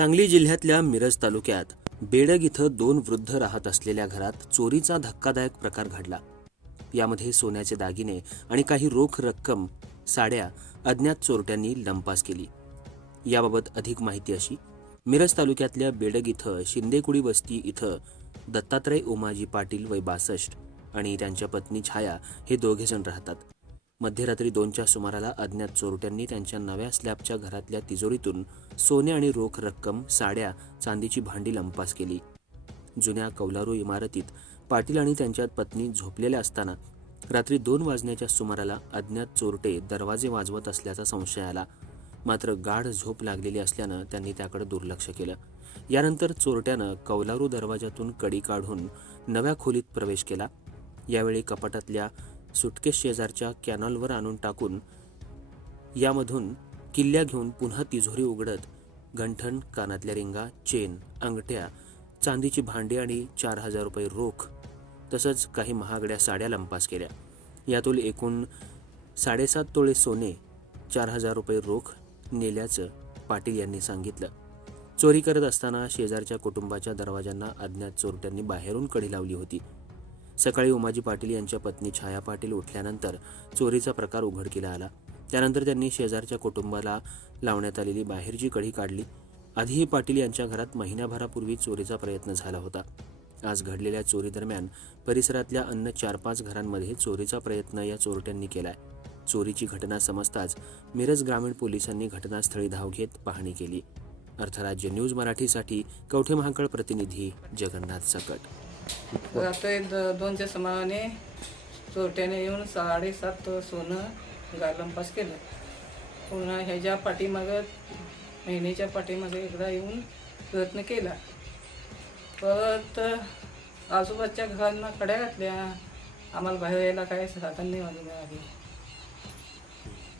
सांगली जिल्ह्यातल्या मिरज तालुक्यात बेडग इथं 2 वृद्ध राहत असलेल्या घरात चोरीचा धक्कादायक प्रकार घडला। यामध्ये सोन्याचे दागिने आणि काही रोख रक्कम, साड्या अज्ञात चोरट्यांनी लंपास केली। याबाबत अधिक माहिती अशी, मिरज तालुक्यातल्या बेडग इथं शिंदेकुडी वस्ती इथं दत्तात्रय उमाजी पाटील वय 62 आणि त्यांच्या पत्नी छाया हे दोघे जण राहतात। मध्यरात्री 2च्या सुमाराला अज्ञात चोरट्यांनी त्यांच्या नव्या स्लॅबच्या घरातल्या तिजोरीतून सोने आणि रोख रक्कम, साड्या, चांदीची भांडी लंपास केली। जुन्या कौलारू इमारतीत पाटील आणि त्यांच्या पत्नी झोपलेल्या असताना रात्री 2 वाजण्याच्या सुमाराला अज्ञात चोरटे दरवाजे वाजवत असल्याचा संशय आला। मात्र गाढ झोप लागलेली असल्यानं त्यांनी त्याकडे दुर्लक्ष केलं। यानंतर चोरट्यानं कौलारू दरवाजातून कडी काढून नव्या खोलीत प्रवेश केला। यावेळी कपाटातल्या सुटकेस शेजारच्या कॅनॉलवर आणून टाकून यामधून किल्ल्या घेऊन पुन्हा तिजोरी उघडत गंठण, कानातल्या रिंगा, चेन, अंगठ्या, चांदीची भांडी आणि 4000 रुपये रोख तसंच काही महागड्या साड्या लंपास केल्या। यातून एकूण 7.5 तोळे सोने, 4000 रुपये रोख नेल्याचं पाटील यांनी सांगितलं। चोरी करत असताना शेजारच्या कुटुंबाच्या दरवाजांना अज्ञात चोरट्यांनी बाहेरून कडी लावली होती। सकाळी उमाजी पाटील यांच्या पत्नी छाया पाटील उठल्यानंतर चोरीचा प्रकार उघडकीला आला। त्यानंतर त्यांनी शेजारच्या कुटुंबाला लावण्यात आलेली बाहेरची कडी काढली। आधीही पाटील यांच्या घरात महिन्याभरापूर्वी चोरीचा प्रयत्न झाला होता। आज घडलेल्या चोरी दरम्यान परिसरातल्या अन्य 4-5 घरांमध्ये चोरीचा प्रयत्न या चोरट्यांनी केलाय। चोरीची घटना समजताच मिरज ग्रामीण पोलिसांनी घटनास्थळी धाव घेत पाहणी केली। अर्थराज्य न्यूज मराठीसाठी कवठे महांकाळ प्रतिनिधी जगन्नाथ सकट। रात्री 2च्या सुमाराने चोरट्याने येऊन 7.5 सोनं लंपास केलं। पुन्हा ह्याच्या पाठीमागं महिन्याच्या पाठीमागे एकदा येऊन प्रयत्न केला। परत आजूबाजूच्या घरांना कड्या घातल्या। आम्हाला बाहेर यायला काय साधन नाही,